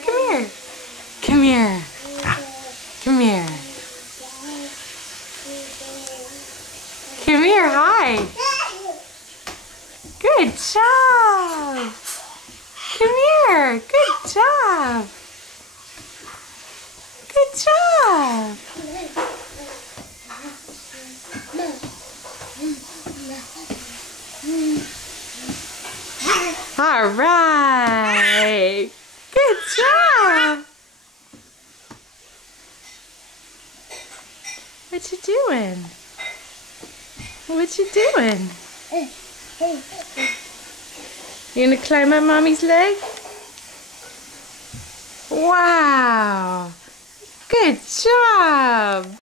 here, come here. Come here. Come here. Come here, hi. Good job. Come here, good job. Good job. All right. Good job. What you doing? What you doing? You gonna climb up Mommy's leg? Wow. Good job.